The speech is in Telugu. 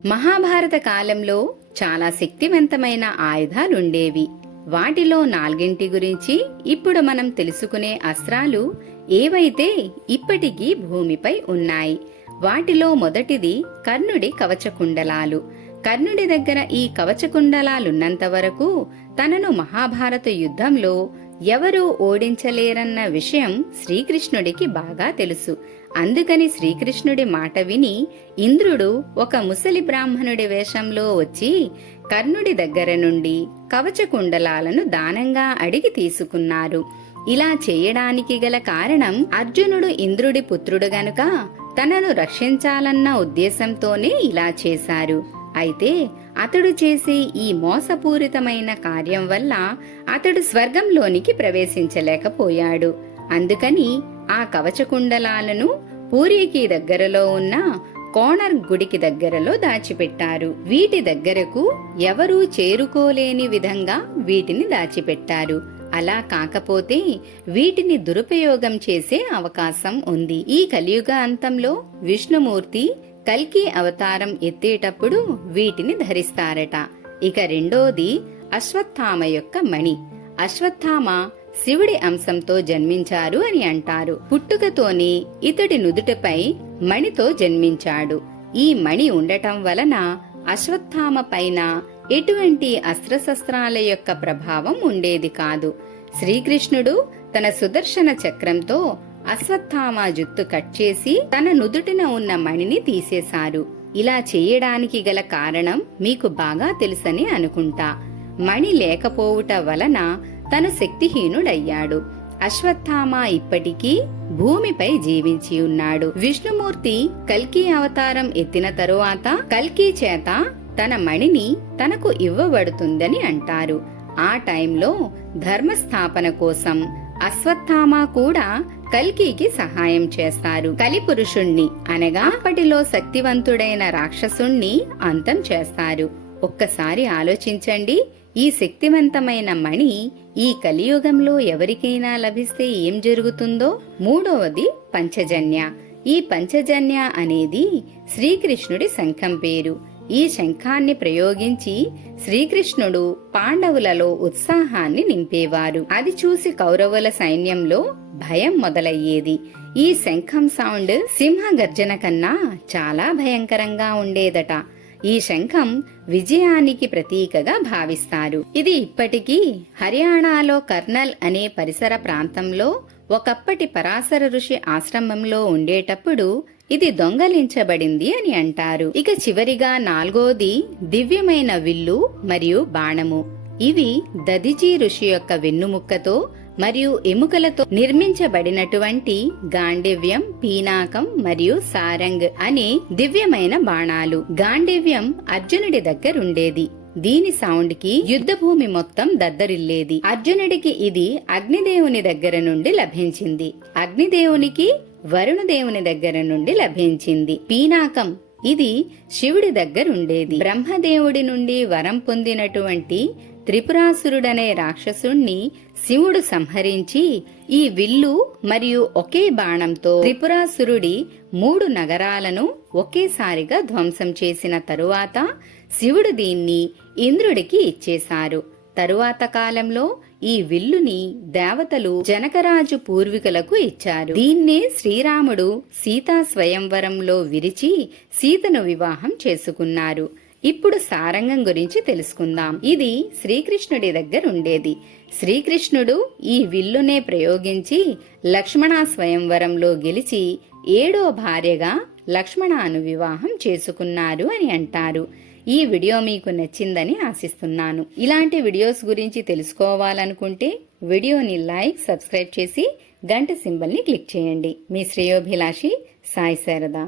మహాభారత కాలంలో చాలా శక్తివంతమైన ఆయుధాలుండేవి. వాటిలో 4 గురించి ఇప్పుడు మనం తెలుసుకునే అస్త్రాలు ఏవైతే ఇప్పటికీ భూమిపై ఉన్నాయి. వాటిలో మొదటిది కర్ణుడి కవచకుండలాలు. కర్ణుడి దగ్గర ఈ కవచకుండలాలున్నంత వరకు తనను మహాభారత యుద్ధంలో ఎవరూ ఓడించలేరన్న విషయం శ్రీకృష్ణుడికి బాగా తెలుసు. అందుకని శ్రీకృష్ణుడి మాట విని ఇంద్రుడు ఒక ముసలి బ్రాహ్మణుడి వేషంలో వచ్చి కర్ణుడి దగ్గర నుండి కవచకుండలాలను దానంగా అడిగి తీసుకున్నారు. ఇలా చేయడానికి గల కారణం అర్జునుడు ఇంద్రుడి పుత్రుడు గనుక తనను రక్షించాలన్న ఉద్దేశంతోనే ఇలా చేశారు. అయితే అతడు చేసే ఈ మోసపూరితమైన కార్యం వల్ల అతడు స్వర్గంలోనికి ప్రవేశించలేకపోయాడు. అందుకని ఆ కవచకుండలాలను పూరికి దగ్గరలో ఉన్న కోణర్ గుడికి దగ్గరలో దాచిపెట్టారు. వీటి దగ్గరకు ఎవరూ చేరుకోలేని విధంగా వీటిని దాచిపెట్టారు. అలా కాకపోతే వీటిని దురుపయోగం చేసే అవకాశం ఉంది. ఈ కలియుగ అంతంలో విష్ణుమూర్తి కల్కి అవతారం ఎత్తేటప్పుడు వీటిని ధరిస్తారట. ఇక రెండోది అశ్వత్థామ యొక్క మణి. అశ్వత్థామ శివుడి అంశంతో జన్మించారు అని అంటారు. పుట్టుకతోనే ఇతడి నుదుటిపై మణితో జన్మించాడు. ఈ మణి ఉండటం వలన అశ్వత్థామ పైన ఎటువంటి అస్త్రశస్త్రాల యొక్క ప్రభావం ఉండేది కాదు. శ్రీకృష్ణుడు తన సుదర్శన చక్రంతో అశ్వత్థామ జుత్తు కట్ చేసి తన నుదుటిన ఉన్న మణిని తీసేశారు. ఇలా చేయడానికి గల కారణం మీకు బాగా తెలుసని అనుకుంటా. మణి లేకపోవుట వలన తను శక్తిహీనుడయ్యాడు. అశ్వత్థామ ఇప్పటికీ భూమిపై జీవించి ఉన్నాడు. విష్ణుమూర్తి కల్కి అవతారం ఎత్తిన తరువాత కల్కి చేత తన మణిని తనకు ఇవ్వబడుతుందని అంటారు. ఆ టైంలో ధర్మస్థాపన కోసం అశ్వత్థామ కూడా కల్కికి సహాయం చేస్తారు. కలిపురుషుణ్ణి అనగా అప్పటిలో శక్తివంతుడైన రాక్షసుణ్ణి అంతం చేస్తారు. ఒక్కసారి ఆలోచించండి, ఈ శక్తివంతమైన మణి ఈ కలియుగంలో ఎవరికైనా లభిస్తే ఏం జరుగుతుందో. మూడవది పంచజన్య. ఈ పంచజన్య అనేది శ్రీకృష్ణుడి శంఖం పేరు. ఈ శంఖాన్ని ప్రయోగించి శ్రీకృష్ణుడు పాండవులలో ఉత్సాహాన్ని నింపేవారు. అది చూసి కౌరవుల సైన్యంలో భయం మొదలయ్యేది. ఈ శంఖం సౌండ్ సింహ గర్జన కన్నా చాలా భయంకరంగా ఉండేదట. ఈ శంఖం విజయానికి ప్రతీకగా భావిస్తారు. ఇది ఇప్పటికీ హర్యానాలో కర్నల్ అనే పరిసర ప్రాంతంలో ఒకప్పటి పరాశర ఋషి ఆశ్రమంలో ఉండేటప్పుడు ఇది దొంగలించబడింది అని అంటారు. ఇక చివరిగా 4వది దివ్యమైన విల్లు మరియు బాణము. ఇవి దదిజీ ఋషి యొక్క వెన్నుముక్కతో మరియు ఎముకలతో నిర్మించబడినటువంటి గాండివ్యం, పీనాకం మరియు సారంగ్ అనే దివ్యమైన బాణాలు. గాండివ్యం అర్జునుడి దగ్గరుండేది. దీని సౌండ్ కి యుద్ధభూమి మొత్తం దద్దరిల్లేది. అర్జునుడికి ఇది అగ్నిదేవుని దగ్గర నుండి లభించింది. అగ్నిదేవునికి వరుణదేవుని దగ్గర నుండి లభించింది. పీనాకం ఇది శివుడి దగ్గరుండేది. బ్రహ్మదేవుడి నుండి వరం పొందినటువంటి త్రిపురాసురుడనే రాక్షసుణ్ణి శివుడు సంహరించి ఈ విల్లు మరియు ఒకే బాణంతో త్రిపురాసురుడి 3 నగరాలను ఒకేసారిగా ధ్వంసం చేసిన తరువాత శివుడు దీన్ని ఇంద్రుడికి ఇచ్చేశారు. తరువాత కాలంలో ఈ విల్లుని దేవతలు జనకరాజు పూర్వీకులకు ఇచ్చారు. దీన్నే శ్రీరాముడు సీతా స్వయంవరంలో విరిచి సీతను వివాహం చేసుకున్నారు. ఇప్పుడు సారంగం గురించి తెలుసుకుందాం. ఇది శ్రీకృష్ణుడి దగ్గర ఉండేది. శ్రీకృష్ణుడు ఈ విల్లునే ప్రయోగించి లక్ష్మణ స్వయంవరంలో గెలిచి 7వ భార్యగా లక్ష్మణను వివాహం చేసుకున్నారు అని అంటారు. ఈ వీడియో మీకు నచ్చిందని ఆశిస్తున్నాను. ఇలాంటి వీడియోస్ గురించి తెలుసుకోవాలనుకుంటే వీడియోని లైక్, సబ్స్క్రైబ్ చేసి గంట సింబల్ ని క్లిక్ చేయండి. మీ శ్రేయోభిలాషి సాయి శారద.